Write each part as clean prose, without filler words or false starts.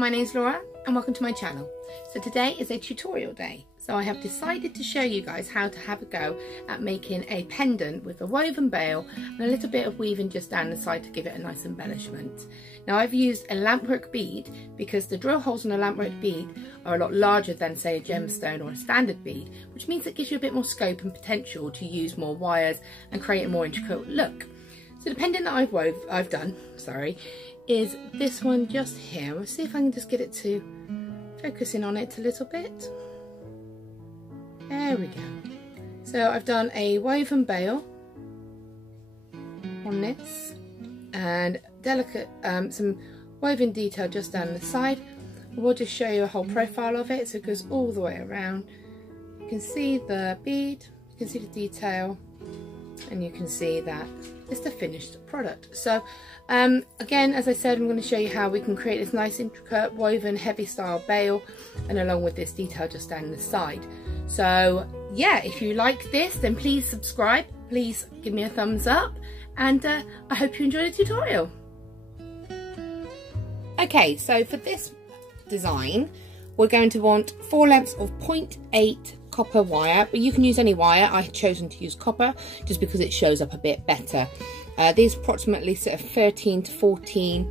my name's Laura and welcome to my channel. So today is a tutorial day. So I have decided to show you guys how to have a go at making a pendant with a woven bail and a little bit of weaving just down the side to give it a nice embellishment. Now I've used a lampwork bead because the drill holes on a lampwork bead are a lot larger than say a gemstone or a standard bead, which means it gives you a bit more scope and potential to use more wires and create a more intricate look. So the pendant that I've done is this one just here. Let's see if I can just get it to focus in on it a little bit. There we go. So I've done a woven bail on this and delicate some woven detail just down the side. We'll just show you a whole profile of it, so it goes all the way around. You can see the bead, you can see the detail, and you can see that it's the finished product. So again, as I said, I'm going to show you how we can create this nice intricate woven heavy style bail, and along with this detail just down the side. So yeah, if you like this, then please subscribe, please give me a thumbs up, and I hope you enjoy the tutorial. Okay, so for this design we're going to want 4 lengths of 0.8 copper wire, but you can use any wire. I have chosen to use copper just because it shows up a bit better. These approximately sort of 13 to 14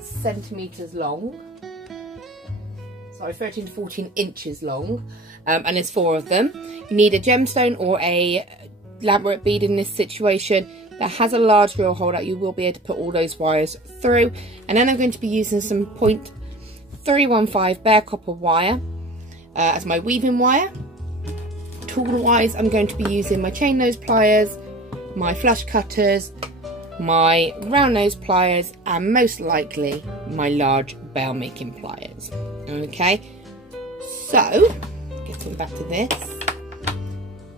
centimeters long. Sorry, 13 to 14 inches long, and there's 4 of them. You need a gemstone or a lampwork bead in this situation that has a large drill hole that you will be able to put all those wires through. And then I'm going to be using some 0.315 bare copper wire as my weaving wire. Tool wise, I'm going to be using my chain nose pliers, my flush cutters, my round nose pliers, and most likely my large bail making pliers. Okay, so getting back to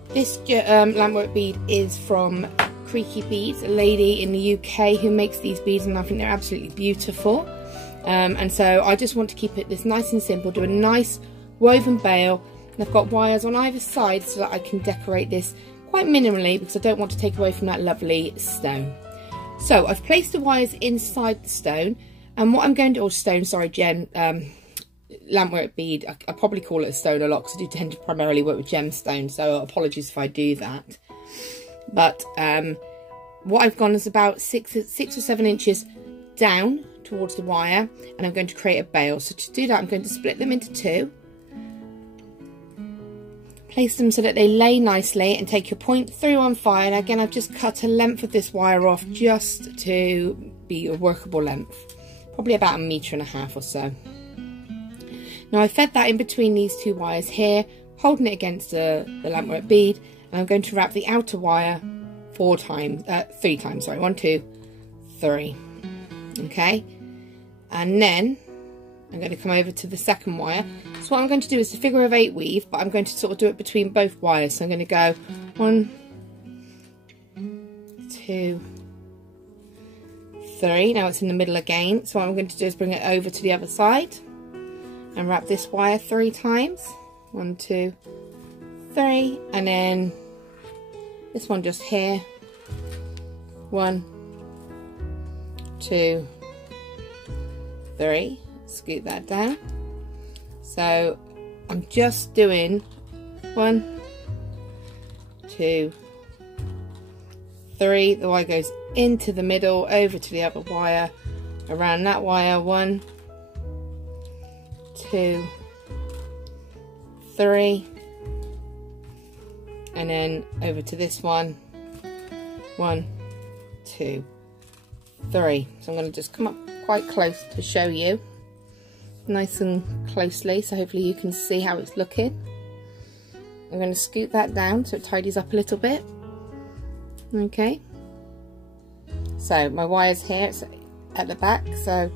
this lampwork bead is from creekybeads, a lady in the UK who makes these beads, and I think they're absolutely beautiful. And so I just want to keep it this nice and simple, do a nice woven bail, and I've got wires on either side so that I can decorate this quite minimally because I don't want to take away from that lovely stone. So I've placed the wires inside the stone, and what I'm going to, lampwork bead, I probably call it a stone a lot because I do tend to primarily work with gemstones, so apologies if I do that. But what I've gone is about 6 or 7 inches down towards the wire, and I'm going to create a bail. So to do that, I'm going to split them into 2, place them so that they lay nicely, and take your 0.315, and again I've just cut a length of this wire off just to be a workable length, probably about 1.5 meters or so. Now I fed that in between these 2 wires here, holding it against the lampwork bead, and I'm going to wrap the outer wire 3 times, sorry, 1, 2, 3. Okay, and then I'm going to come over to the second wire. So what I'm going to do is the figure of 8 weave, but I'm going to sort of do it between both wires. So I'm going to go 1, 2, 3. Now it's in the middle again. So what I'm going to do is bring it over to the other side and wrap this wire 3 times. 1, 2, 3, and then this one just here. 1, 2, 3. Scoot that down. So I'm just doing 1, 2, 3. The wire goes into the middle, over to the other wire, around that wire. 1, 2, 3, and then over to this one. 1, 2, 3. So I'm going to just come up quite close to show you, nice and closely, so hopefully you can see how it's looking. I'm going to scoot that down so it tidies up a little bit. Okay, so my wire's here, it's at the back, so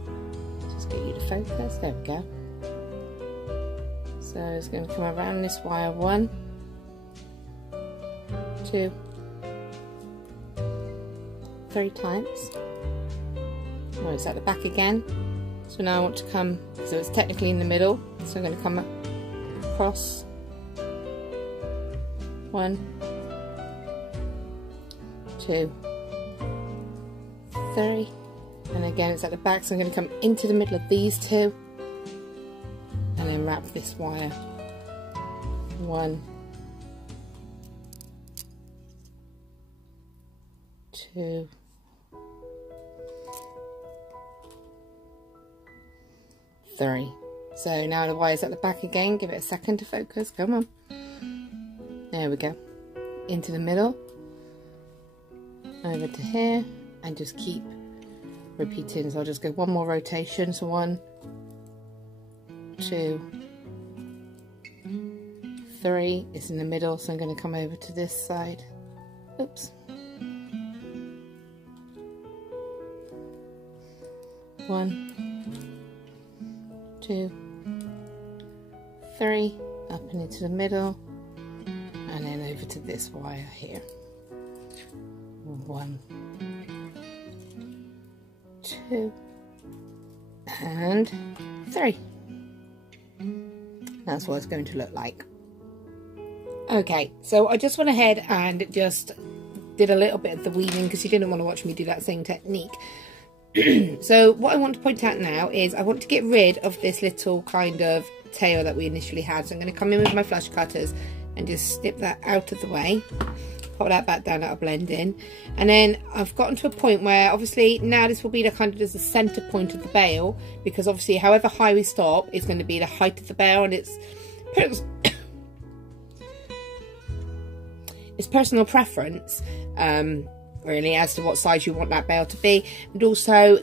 just get you to focus. There we go. So it's going to come around this wire 1, 2, 3 times. Oh, it's at the back again. So now I want to come, so it's technically in the middle, so I'm going to come across 1, 2, 3, And again, it's at the back, so I'm going to come into the middle of these two and then wrap this wire. 1, 2, 3. So now the wire's at the back again. Give it a second to focus. Come on. There we go. Into the middle. Over to here. And just keep repeating. So I'll just go one more rotation. So 1, 2, 3. It's in the middle. So I'm going to come over to this side. Oops. 1, 2, 3, up and into the middle, and then over to this wire here. 1, 2, and 3. That's what it's going to look like. Okay, so I just went ahead and just did a little bit of the weaving because you didn't want to watch me do that same technique. So what I want to point out now is I want to get rid of this little kind of tail that we initially had. So I'm going to come in with my flush cutters and just snip that out of the way. Pop that back down, that'll blend in. And then I've gotten to a point where obviously now this will be the kind of as the center point of the bail, because obviously however high we stop is going to be the height of the bail, and it's personal preference really as to what size you want that bail to be, and also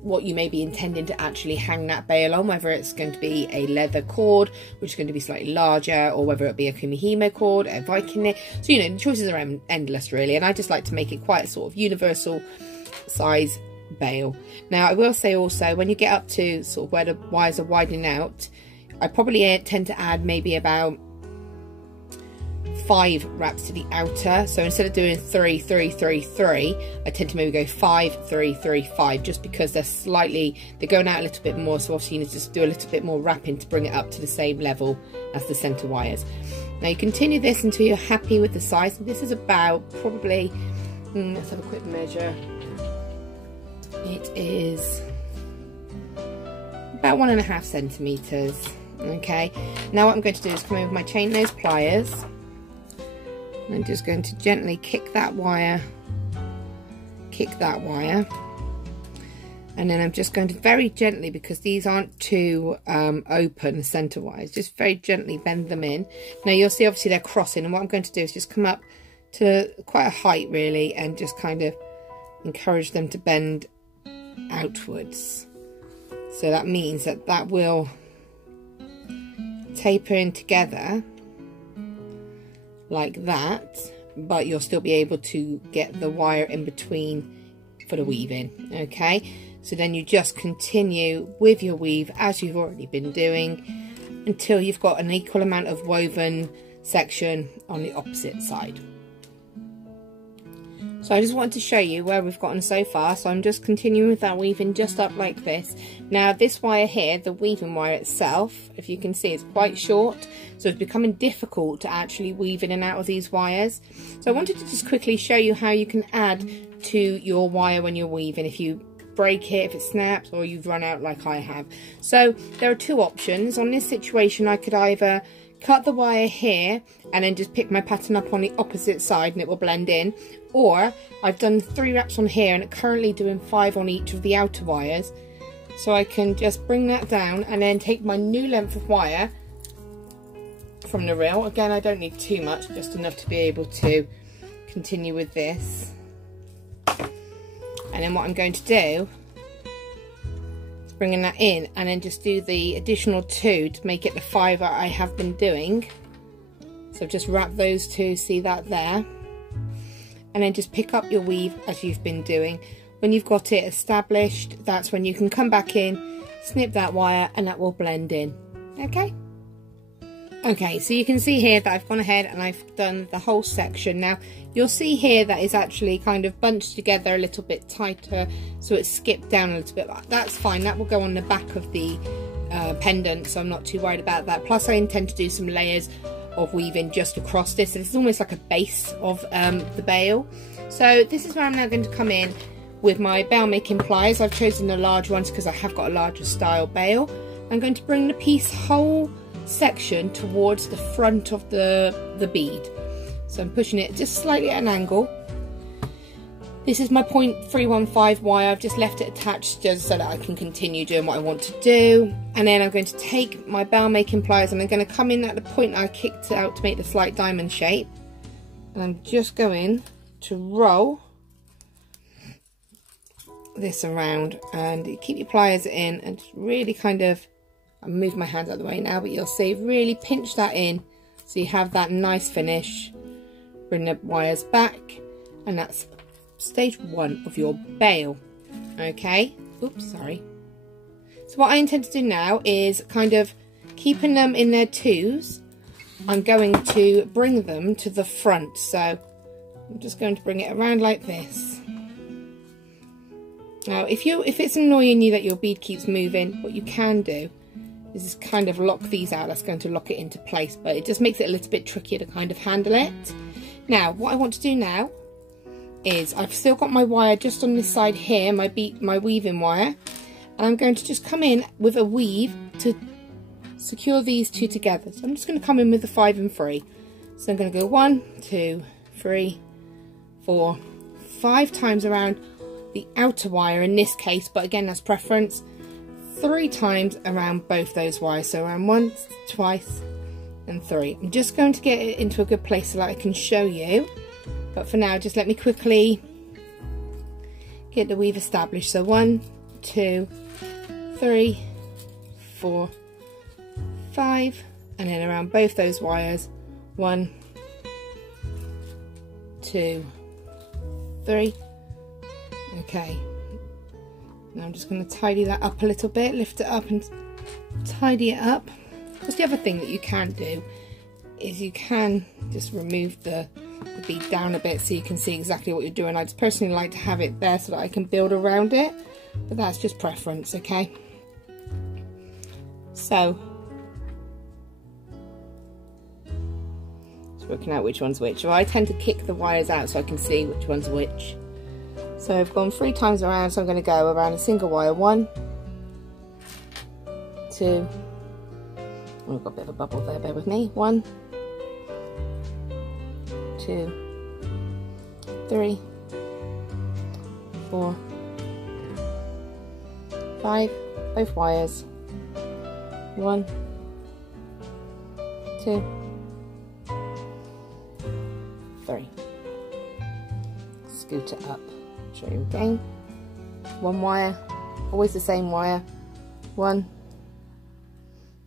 what you may be intending to actually hang that bail on, whether it's going to be a leather cord which is going to be slightly larger, or whether it be a kumihimo cord, a Viking knit. So you know, the choices are endless really, and I just like to make it quite a sort of universal size bail. Now I will say also, when you get up to sort of where the wires are widening out, I probably tend to add maybe about 5 wraps to the outer. So instead of doing 3, 3, 3, 3, I tend to maybe go 5, 3, 3, 5, just because they're going out a little bit more. So obviously you need to just do a little bit more wrapping to bring it up to the same level as the center wires. Now you continue this until you're happy with the size. This is about probably, let's have a quick measure. It is about 1.5 centimeters. Okay, now what I'm going to do is come in with my chain nose pliers. I'm just going to gently kick that wire, and then I'm just going to very gently, because these aren't too open, the center wires, just very gently bend them in. Now you'll see obviously they're crossing, and what I'm going to do is just come up to quite a height really, and just kind of encourage them to bend outwards. So that means that that will taper in together like that, but you'll still be able to get the wire in between for the weaving. Okay, so then you just continue with your weave as you've already been doing until you've got an equal amount of woven section on the opposite side. So I just wanted to show you where we've gotten so far. So I'm just continuing with that weaving just up like this. Now this wire here, the weaving wire itself, if you can see, it's quite short. So it's becoming difficult to actually weave in and out of these wires. So I wanted to just quickly show you how you can add to your wire when you're weaving. If you break it, if it snaps, or you've run out like I have. So there are 2 options. On this situation, I could either cut the wire here and then just pick my pattern up on the opposite side and it will blend in, or I've done 3 wraps on here and currently doing 5 on each of the outer wires, so I can just bring that down and then take my new length of wire from the reel. Again, I don't need too much, just enough to be able to continue with this. And then what I'm going to do is bringing that in and then just do the additional 2 to make it the 5 that I have been doing. So just wrap those 2, see that there, and then just pick up your weave as you've been doing. When you've got it established, that's when you can come back in, snip that wire, and that will blend in. Okay, so you can see here that I've gone ahead and I've done the whole section. Now you'll see here that it's actually kind of bunched together a little bit tighter, so it's skipped down a little bit. That's fine, that will go on the back of the pendant, so I'm not too worried about that. Plus I intend to do some layers of weaving just across this, so it's almost like a base of the bail. So this is where I'm now going to come in with my bail making pliers. I've chosen the large ones because I have got a larger style bail. I'm going to bring the whole section towards the front of the bead. So I'm pushing it just slightly at an angle. This is my 0.315 wire. I've just left it attached just so that I can continue doing what I want to do. And then I'm going to take my bail making pliers and I'm going to come in at the point I kicked it out to make the slight diamond shape. And I'm just going to roll this around, and you keep your pliers in and really kind of, I'll move my hands out of the way now, but you'll see, really pinch that in so you have that nice finish. Bring the wires back, and that's stage 1 of your bail. Okay, oops, sorry. So what I intend to do now is kind of keeping them in their twos. I'm going to bring them to the front, so I'm just going to bring it around like this. Now if it's annoying you that your bead keeps moving, what you can do is just kind of lock these out. That's going to lock it into place, but it just makes it a little bit trickier to kind of handle it. Now what I want to do now is, I've still got my wire just on this side here, my weaving wire, and I'm going to just come in with a weave to secure these two together. So I'm just going to come in with the 5 and 3. So I'm going to go 1, 2, 3, 4, 5 times around the outer wire in this case, but again that's preference. 3 times around both those wires, so around once, twice and 3. I'm just going to get it into a good place so that I can show you, but for now just let me quickly get the weave established. So 1, 2, 3, 4, 5, and then around both those wires, 1, 2, 3. Okay, now I'm just going to tidy that up a little bit, lift it up and tidy it up. Because the other thing that you can do is you can just remove the bead down a bit so you can see exactly what you're doing. I just personally like to have it there so that I can build around it, but that's just preference, okay? So, just working out which one's which. So I tend to kick the wires out so I can see which one's which. So I've gone 3 times around, so I'm going to go around a single wire. 1, 2, oh, I've got a bit of a bubble there, bear with me. 1, 2, 3, 4, 5, both wires. 1, 2, 3. Scoot it up. Show you again. 1 wire, always the same wire. 1,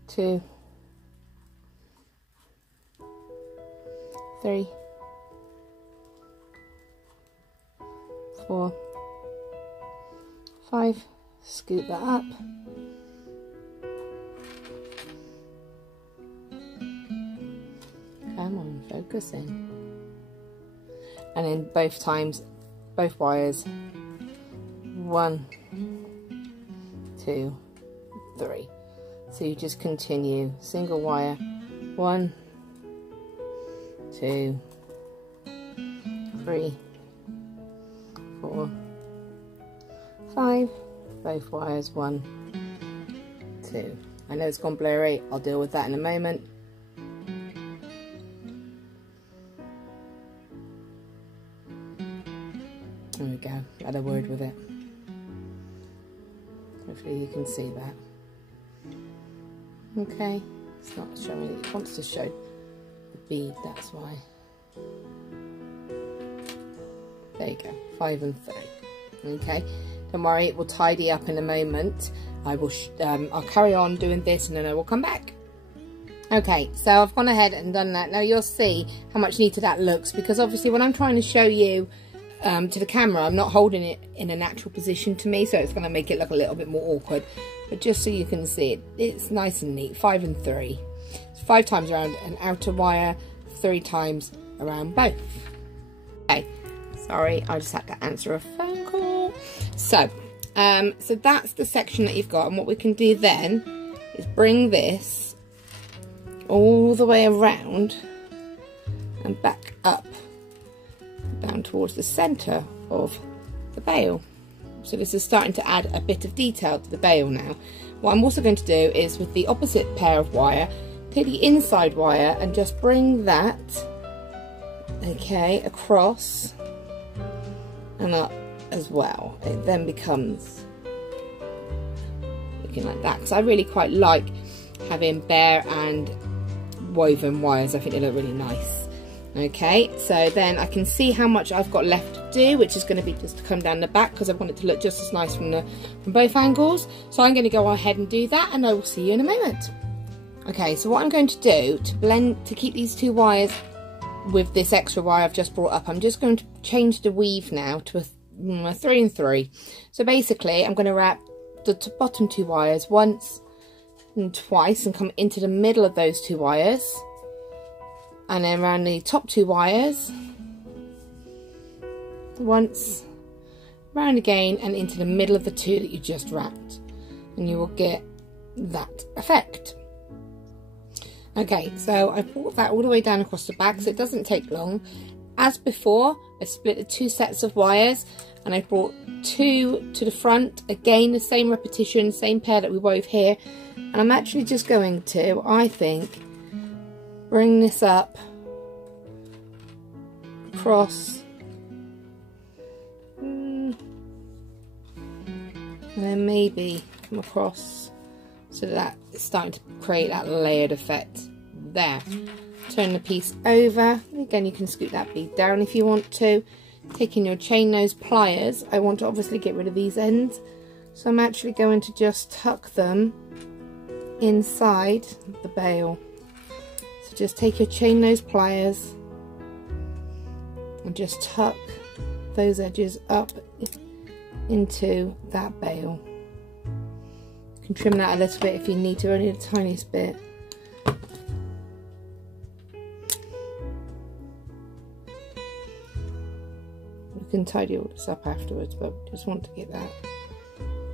2, 3, 4, 5. Scoot that up. Come on, focus in. And then both times, both wires. 1, 2, 3. So you just continue single wire. 1, 2, 3, 4, 5. Both wires. 1, 2. I know it's gone blurry. I'll deal with that in a moment. There we go, had a word with it. Hopefully you can see that. Okay, it's not showing, it wants to show the bead, that's why. There you go, 5 and 3. Okay, don't worry, it will tidy up in a moment. I'll carry on doing this and then I will come back. Okay, so I've gone ahead and done that. Now you'll see how much neater that looks, because obviously when I'm trying to show you to the camera, I'm not holding it in a natural position to me, so it's going to make it look a little bit more awkward. But just so you can see it, it's nice and neat. 5 and 3. It's 5 times around an outer wire, 3 times around both. Okay, sorry, I just had to answer a phone call. So that's the section that you've got, and what we can do then is bring this all the way around and back up down towards the center of the bail. So this is starting to add a bit of detail to the bail now. What I'm also going to do is, with the opposite pair of wire, take the inside wire and just bring that, okay, across and up as well. It then becomes looking like that, because I really quite like having bare and woven wires. I think they look really nice. Okay, so then I can see how much I've got left to do, which is going to be just to come down the back, because I want it to look just as nice from both angles. So I'm going to go ahead and do that, and I will see you in a moment. Okay, so what I'm going to do to keep these two wires with this extra wire I've just brought up, I'm just going to change the weave now to a 3 and 3. So basically I'm going to wrap the bottom two wires once and twice and come into the middle of those two wires, and then around the top two wires once, round again, and into the middle of the two that you just wrapped, and you will get that effect. Okay, so I brought that all the way down across the back, so it doesn't take long. As before, I split the two sets of wires, and I brought 2 to the front. Again, the same repetition, same pair that we wove here. And I'm actually just going to, I think, bring this up across, and then maybe come across, so that it's starting to create that layered effect there. Turn the piece over. Again, you can scoot that bead down if you want to. Taking your chain nose pliers, I want to obviously get rid of these ends, so I'm actually going to just tuck them inside the bail. So just take your chain nose pliers and just tuck those edges up into that bail. You can trim that a little bit if you need to, only the tiniest bit. You can tidy all this up afterwards, but just want to get that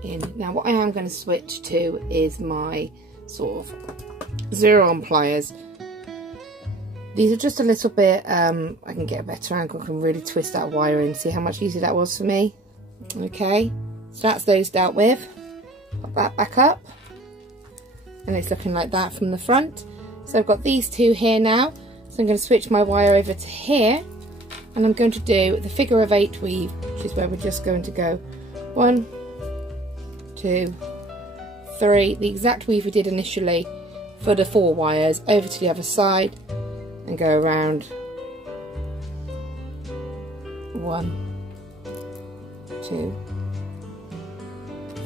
in. Now what I am going to switch to is my sort of zuron pliers. These are just a little bit, I can get a better angle, I can really twist that wire in. See how much easier that was for me? Okay, so that's those dealt with. Pop that back up, and it's looking like that from the front. So I've got these two here now, so I'm going to switch my wire over to here, and I'm going to do the figure of 8 weave, which is where we're just going to go 1, 2, 3, the exact weave we did initially for the 4 wires, over to the other side and go around 1, 2,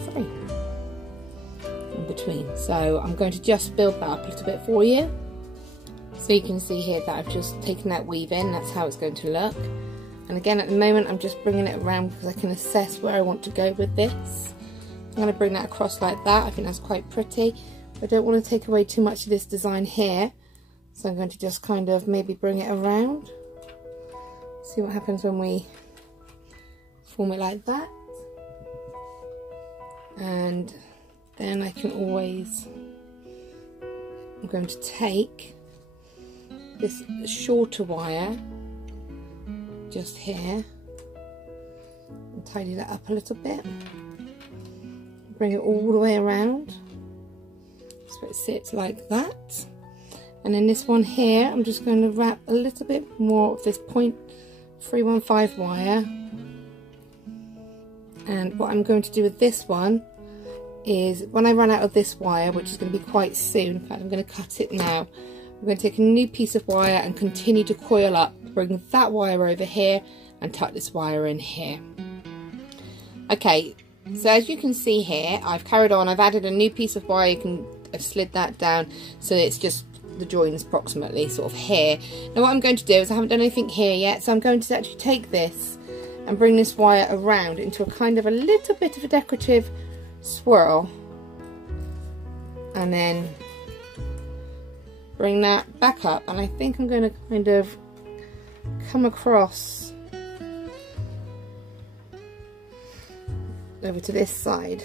3 in between. So I'm going to just build that up a little bit for you. So you can see here that I've just taken that weave in, that's how it's going to look. And again, at the moment I'm just bringing it around because I can assess where I want to go with this. I'm going to bring that across like that. I think that's quite pretty. I don't want to take away too much of this design here, so I'm going to just kind of maybe bring it around. See what happens when we form it like that. And then I can always, I'm going to take this shorter wire just here and tidy that up a little bit. Bring it all the way around so it sits like that. And then this one here, I'm just going to wrap a little bit more of this 0.315 wire. And what I'm going to do with this one is, when I run out of this wire, which is going to be quite soon, in fact I'm going to cut it now, I'm going to take a new piece of wire and continue to coil up, bring that wire over here and tuck this wire in here. Okay, so as you can see here, I've carried on, I've added a new piece of wire, I've slid that down so it's just the joins approximately sort of here. Now what I'm going to do is, I haven't done anything here yet, so I'm going to actually take this and bring this wire around into a kind of a little bit of a decorative swirl, and then bring that back up, and I think I'm going to kind of come across over to this side,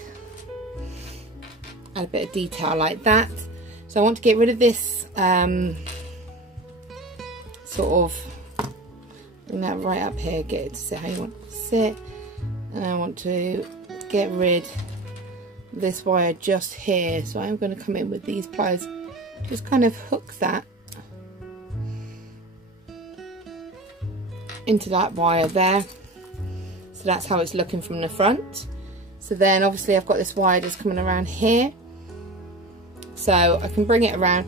add a bit of detail like that. So I want to get rid of this sort of, bring that right up here, get it to sit how you want it to sit, and I want to get rid of this wire just here. So I'm going to come in with these pliers, just kind of hook that into that wire there. So that's how it's looking from the front. So then obviously I've got this wire just coming around here. So I can bring it around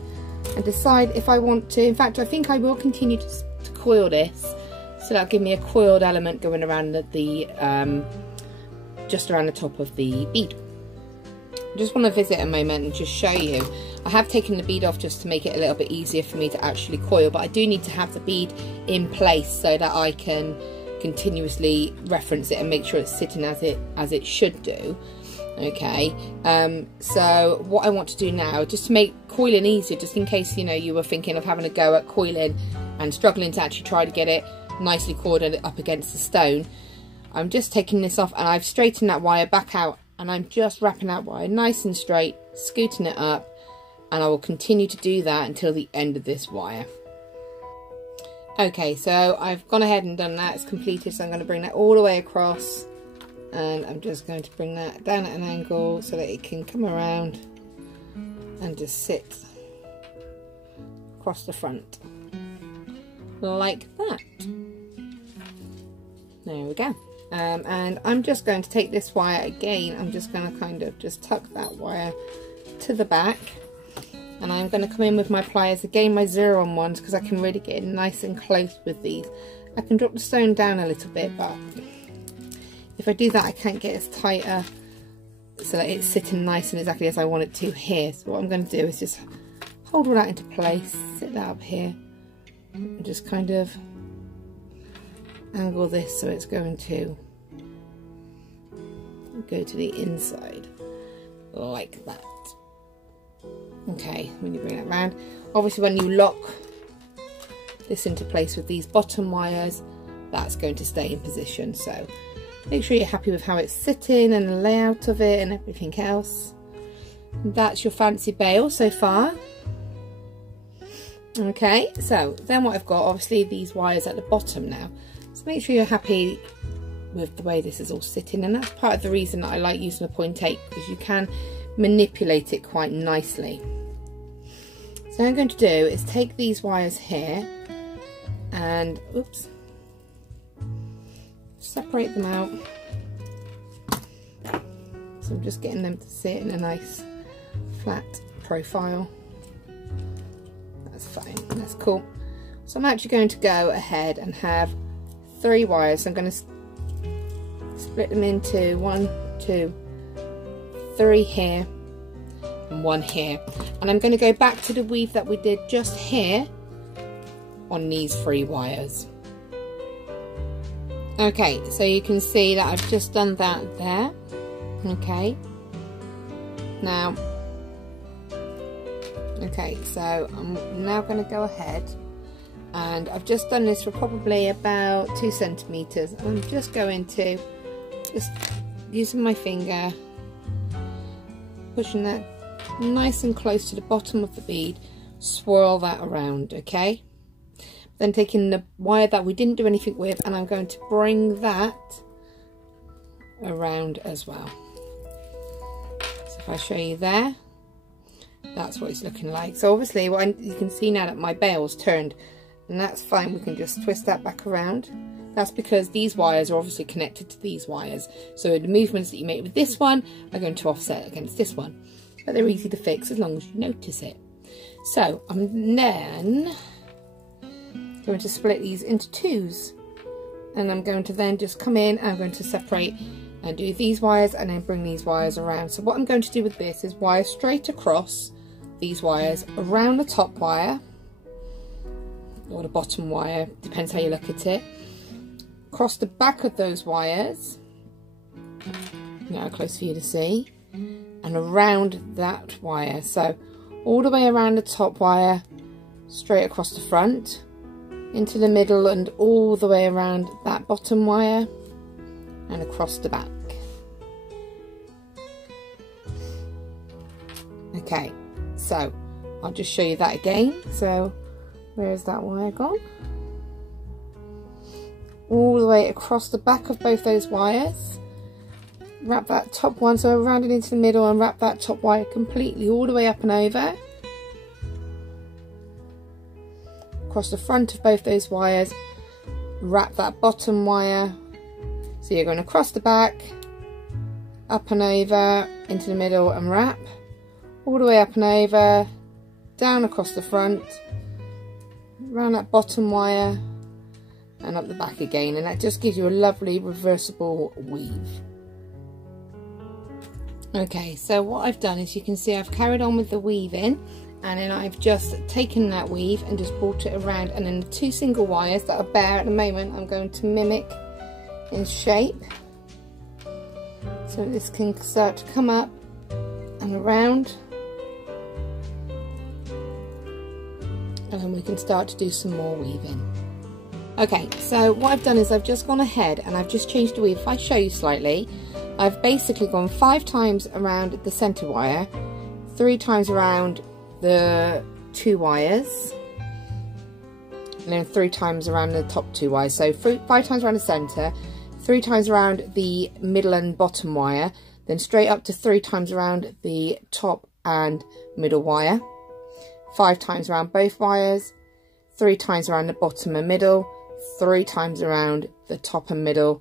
and decide if I want to. In fact, I think I will continue to coil this. So that'll give me a coiled element going around the just around the top of the bead. I just want to visit a moment and just show you. I have taken the bead off just to make it a little bit easier for me to actually coil, but I do need to have the bead in place so that I can continuously reference it and make sure it's sitting as it should do. Okay, so what I want to do now, just to make coiling easier, just in case, you know, you were thinking of having a go at coiling and struggling to actually try to get it nicely coiled up against the stone, I'm just taking this off and I've straightened that wire back out, and I'm just wrapping that wire nice and straight, scooting it up, and I will continue to do that until the end of this wire. Okay, so I've gone ahead and done that, it's completed, so I'm going to bring that all the way across, and I'm just going to bring that down at an angle so that it can come around and just sit across the front like that. There we go. And I'm just going to take this wire again, I'm just going to kind of just tuck that wire to the back, and I'm going to come in with my pliers again, my zuron ones, because I can really get in nice and close with these. I can drop the stone down a little bit, but if I do that I can't get it tighter so that it's sitting nice and exactly as I want it to here. So what I'm going to do is just hold all that into place, sit that up here, and just kind of angle this so it's going to go to the inside like that. Okay, when you bring that round, obviously when you lock this into place with these bottom wires, that's going to stay in position. So make sure you're happy with how it's sitting and the layout of it and everything else. And that's your fancy bail so far. Okay, so then what I've got, obviously these wires at the bottom now. So make sure you're happy with the way this is all sitting, and that's part of the reason that I like using a point 8, because you can manipulate it quite nicely. So what I'm going to do is take these wires here and oops, separate them out. So I'm just getting them to sit in a nice flat profile. That's fine, that's cool. So I'm actually going to go ahead and have 3 wires. So I'm going to split them into 1, 2, 3 here and 1 here, and I'm going to go back to the weave that we did just here on these 3 wires. Okay, so you can see that I've just done that there. Okay, now okay, so I'm now going to go ahead, and I've just done this for probably about 2 centimeters. I'm just going to just using my finger, pushing that nice and close to the bottom of the bead, swirl that around. Okay, then taking the wire that we didn't do anything with, and I'm going to bring that around as well. So if I show you there, that's what it's looking like. So obviously you can see now that my bail's turned, and that's fine. We can just twist that back around. That's because these wires are obviously connected to these wires, so the movements that you make with this one are going to offset against this one, but they're easy to fix as long as you notice it. So I'm then going to split these into 2s, and I'm going to then just come in and I'm going to separate and do these wires and then bring these wires around. So what I'm going to do with this is wire straight across these wires around the top wire or the bottom wire, depends how you look at it, across the back of those wires, now close for you to see, and around that wire. So all the way around the top wire, straight across the front, into the middle, and all the way around that bottom wire and across the back. Okay, so I'll just show you that again. So where is that wire gone? All the way across the back of both those wires, wrap that top one, so round it into the middle and wrap that top wire completely all the way up and over. Across the front of both those wires, wrap that bottom wire. So you're going across the back, up and over, into the middle and wrap. All the way up and over, down across the front, around that bottom wire and up the back again, and that just gives you a lovely reversible weave. Okay, so what I've done is, you can see I've carried on with the weaving, and then I've just taken that weave and just brought it around, and then the 2 single wires that are bare at the moment I'm going to mimic in shape, so this can start to come up and around, and then we can start to do some more weaving. Okay, so what I've done is I've just gone ahead and I've just changed the weave. If I show you slightly, I've basically gone 5 times around the center wire, 3 times around the 2 wires, and then 3 times around the top 2 wires. So 5 times around the center, 3 times around the middle and bottom wire, then straight up to 3 times around the top and middle wire, 5 times around both wires, 3 times around the bottom and middle, 3 times around the top and middle,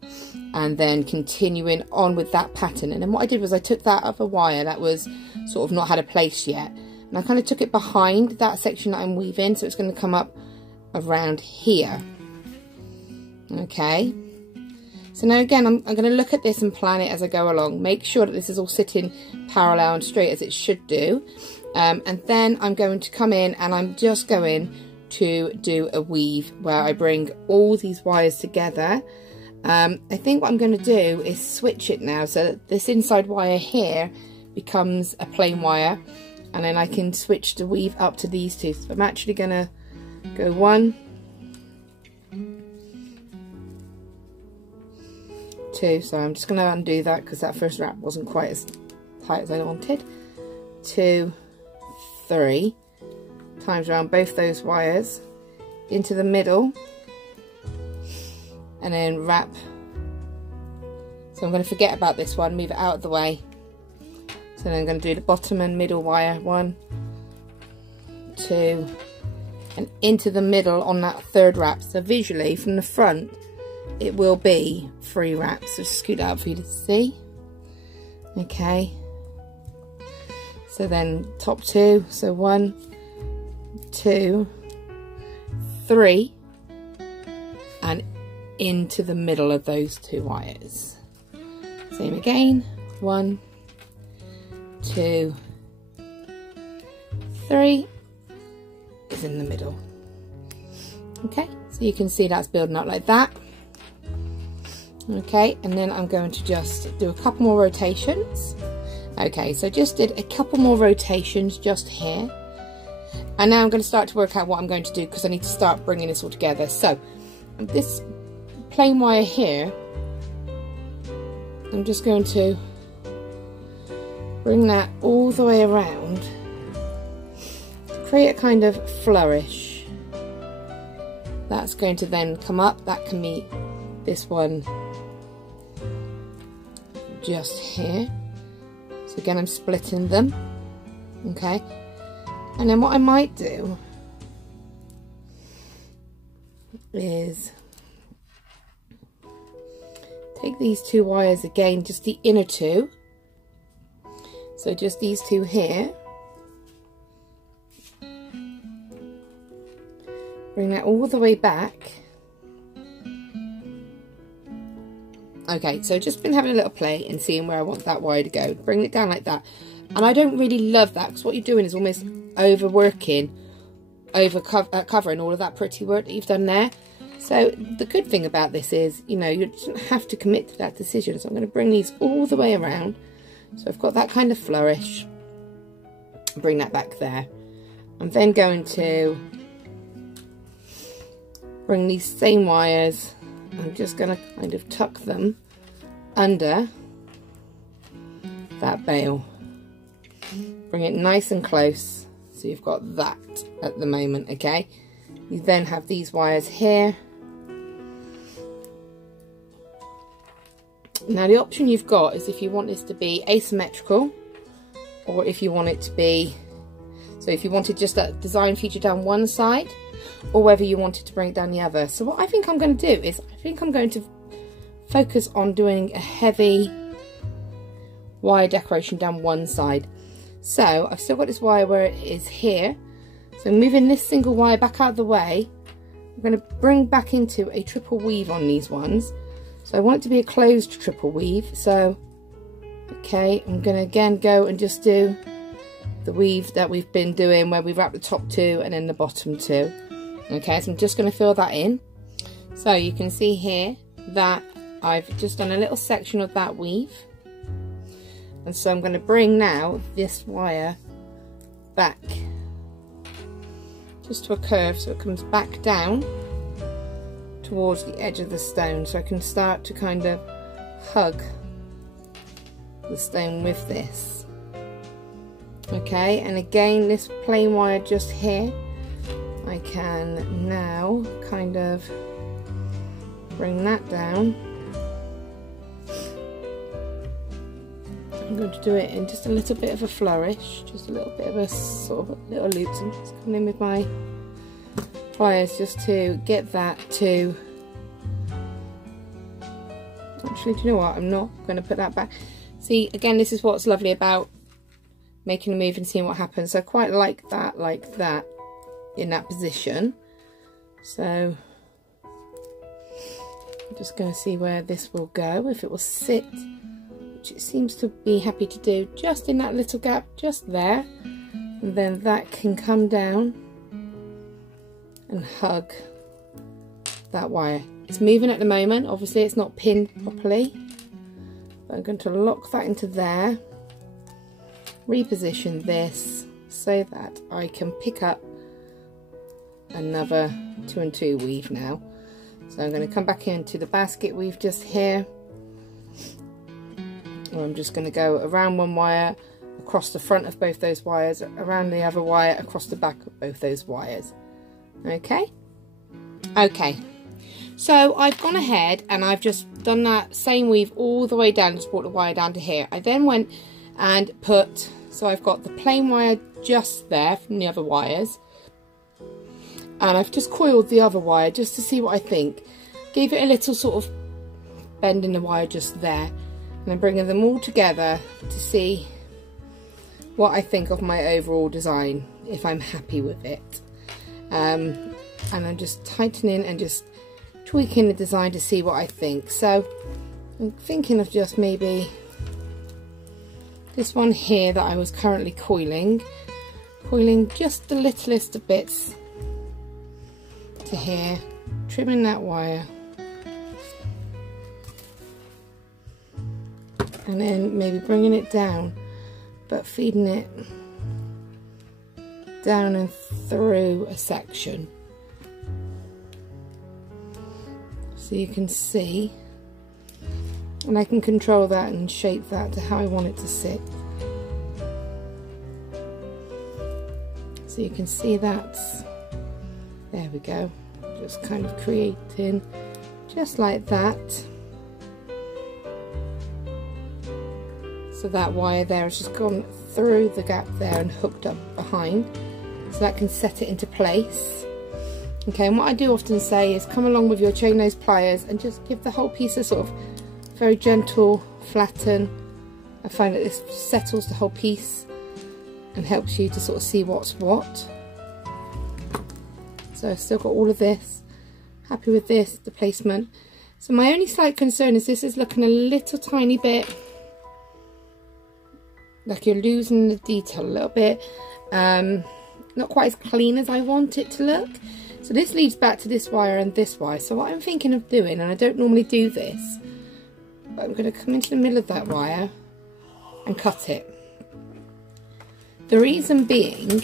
and then continuing on with that pattern. And then what I did was I took that other wire that was sort of not had a place yet, and I kind of took it behind that section that I'm weaving, so it's going to come up around here. Okay, so now again I'm going to look at this and plan it as I go along, make sure that this is all sitting parallel and straight as it should do, and then I'm going to come in and I'm just going to do a weave where I bring all these wires together. I think what I'm going to do is switch it now, so that this inside wire here becomes a plain wire, and then I can switch the weave up to these 2. So I'm actually going to go 1, 2, so I'm just going to undo that because that first wrap wasn't quite as tight as I wanted. 2, 3 times around both those wires into the middle, and then wrap. So I'm going to forget about this one, move it out of the way. So then I'm going to do the bottom and middle wire, 1, 2, and into the middle on that 3rd wrap. So visually from the front it will be 3 wraps. So scoot out for you to see. Okay, so then top 2, so 1, 2, 3, and into the middle of those 2 wires. Same again, 1, 2, 3 is in the middle. Okay, so you can see that's building up like that. Okay, and then I'm going to just do a couple more rotations. Okay, so just did a couple more rotations just here. And now I'm going to start to work out what I'm going to do, because I need to start bringing this all together. So this plain wire here, I'm just going to bring that all the way around to create a kind of flourish. That's going to then come up, that can meet this one just here. So again, I'm splitting them. Okay, and then what I might do is take these 2 wires again, just the inner 2, so just these 2 here, bring that all the way back. Okay, so just been having a little play and seeing where I want that wire to go, bring it down like that. And I don't really love that, because what you're doing is almost overworking, covering all of that pretty work that you've done there. So the good thing about this is, you know, you don't have to commit to that decision. So I'm going to bring these all the way around. So I've got that kind of flourish. Bring that back there. I'm then going to bring these same wires. I'm just going to kind of tuck them under that bail. Bring it nice and close, so you've got that at the moment. Okay, you then have these wires here, Now the option you've got is if you want this to be asymmetrical, or if you want it to be, so if you wanted just that design feature down one side, or whether you wanted to bring it down the other. So what I think I'm going to do is, I think I'm going to focus on doing a heavy wire decoration down one side. So I've still got this wire where it is here, so moving this single wire back out of the way, I'm going to bring back into a triple weave on these ones. So I want it to be a closed triple weave, so okay, I'm going to again go and just do the weave that we've been doing where we wrap the top two and then the bottom two. Okay, so I'm just going to fill that in. So you can see here that I've just done a little section of that weave, and so I'm going to bring now this wire back just to a curve, so it comes back down towards the edge of the stone, so I can start to kind of hug the stone with this. Okay, and again this plain wire just here, I can now kind of bring that down. I'm going to do it in just a little bit of a flourish, just a little bit of a sort of little loops. I'm just coming in with my pliers just to get that to, actually, do you know what, I'm not going to put that back. See, again, this is what's lovely about making a move and seeing what happens. So I quite like that in that position. So I'm just going to see where this will go, if it will sit, which it seems to be happy to do, just in that little gap just there, and then that can come down and hug that wire. It's moving at the moment, obviously it's not pinned properly, but I'm going to lock that into there, reposition this so that I can pick up another 2 and 2 weave now. So I'm going to come back into the basket weave just here, and I'm just going to go around one wire, across the front of both those wires, around the other wire, across the back of both those wires. Okay, so I've gone ahead and I've just done that same weave all the way down, just brought the wire down to here. I then went and put, so I've got the plain wire just there from the other wires, and I've just coiled the other wire just to see what I think. Gave it a little sort of bend in the wire just there, and I'm bringing them all together to see what I think of my overall design, if I'm happy with it. And I'm just tightening and just tweaking the design to see what I think. So I'm thinking of just maybe this one here that I was currently coiling just the littlest of bits to here, trimming that wire, and then maybe bringing it down, but feeding it down and through a section, so you can see, and I can control that and shape that to how I want it to sit. So you can see that's, there we go, just kind of creating just like that. So that wire there has just gone through the gap there and hooked up behind, so that can set it into place. Okay, and what I do often say is come along with your chain nose pliers and just give the whole piece a sort of very gentle flatten. I find that this settles the whole piece and helps you to sort of see what's what. So I've still got all of this, happy with this, the placement. So my only slight concern is this is looking a little tiny bit like you're losing the detail a little bit, not quite as clean as I want it to look. So this leads back to this wire and this wire. So what I'm thinking of doing, and I don't normally do this, but I'm going to come into the middle of that wire and cut it. The reason being,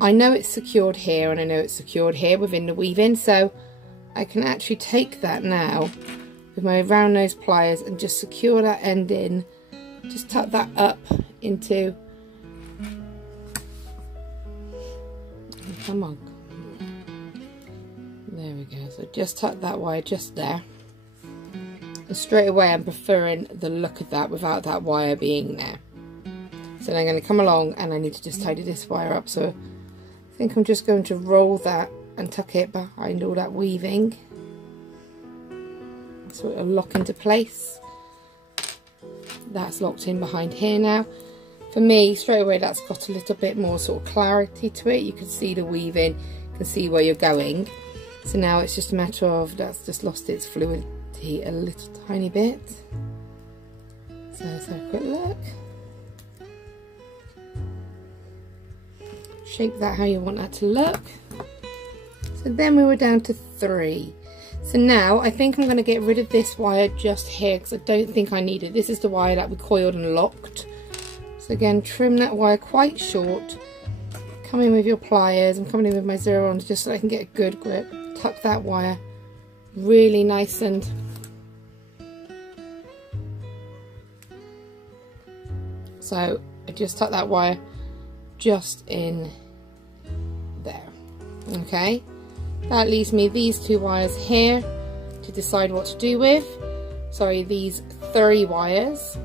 I know it's secured here and I know it's secured here within the weaving, so I can actually take that now with my round nose pliers and just secure that end in, just tuck that up into, come on, there we go, so just tuck that wire just there, And straight away I'm preferring the look of that without that wire being there. So then I'm going to come along and I need to just tidy this wire up. So I think I'm just going to roll that and tuck it behind all that weaving. So it'll lock into place. That's locked in behind here now. For me, straight away that's got a little bit more sort of clarity to it. You can see the weaving, you can see where you're going. So now it's just a matter of that's just lost its fluidity a little tiny bit. So let's have a quick look. Shape that how you want that to look. So then we were down to 3. So now I think I'm going to get rid of this wire just here because I don't think I need it. This is the wire that we coiled and locked. So again, trim that wire quite short. Come in with your pliers. I'm coming in with my zurons just so I can get a good grip. Tuck that wire really nice and so I just tuck that wire just in there. Okay, that leaves me these 2 wires here to decide what to do with. Sorry, these 3 wires.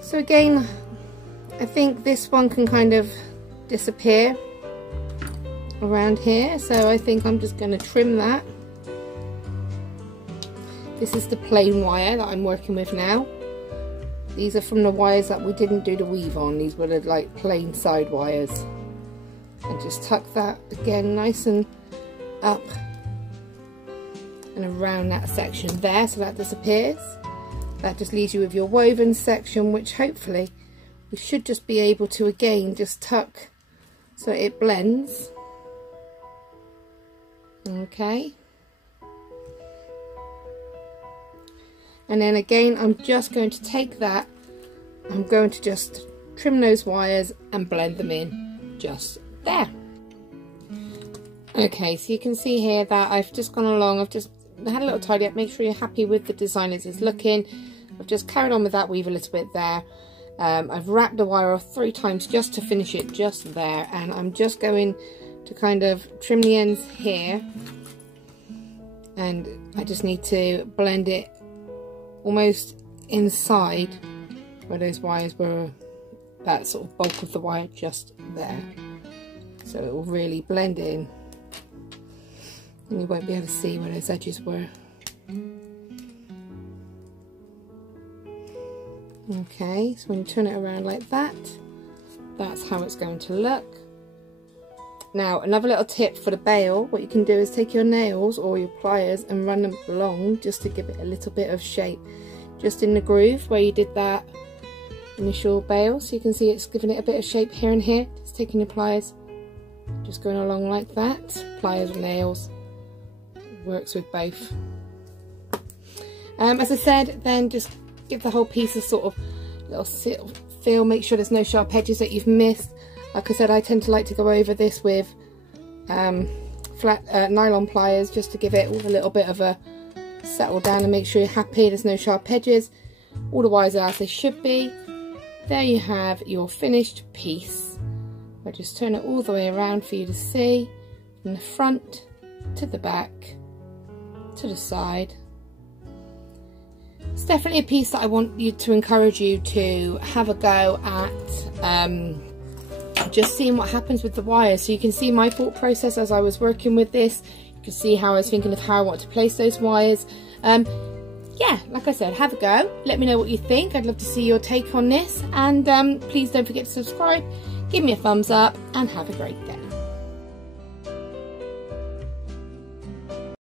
So again, I think this one can kind of disappear around here, so I think I'm just going to trim that. This is the plain wire that I'm working with now. These are from the wires that we didn't do the weave on. These were the like plain side wires. And just tuck that again nice and up and around that section there, so that disappears. That just leaves you with your woven section, which hopefully we should just be able to again just tuck so it blends. Okay. And then again I'm just going to take that, I'm going to just trim those wires and blend them in just there. Okay, so you can see here that I've just gone along, I've just had a little tidy up. Make sure you're happy with the design as it's looking. I've just carried on with that weave a little bit there. I've wrapped the wire off 3 times just to finish it just there, and I'm just going to kind of trim the ends here, and I just need to blend it almost inside where those wires were, that sort of bulk of the wire just there, so it will really blend in and you won't be able to see where those edges were. Okay, so when you turn it around like that, that's how it's going to look. Now another little tip for the bail, what you can do is take your nails or your pliers and run them along just to give it a little bit of shape, just in the groove where you did that initial bail, so you can see it's giving it a bit of shape here and here. Just taking your pliers, just going along like that. Pliers or nails, works with both. As I said, then just give the whole piece a sort of little feel, make sure there's no sharp edges that you've missed. Like I said, I tend to like to go over this with flat nylon pliers just to give it a little bit of a settle down and make sure you're happy there's no sharp edges. All the wires are as they should be. There you have your finished piece. I'll just turn it all the way around for you to see, from the front to the back to the side. It's definitely a piece that I want you to encourage you to have a go at, just seeing what happens with the wires. So you can see my thought process as I was working with this. You can see how I was thinking of how I want to place those wires. Yeah, like I said, have a go. Let me know what you think. I'd love to see your take on this. And please don't forget to subscribe, give me a thumbs up, and have a great day.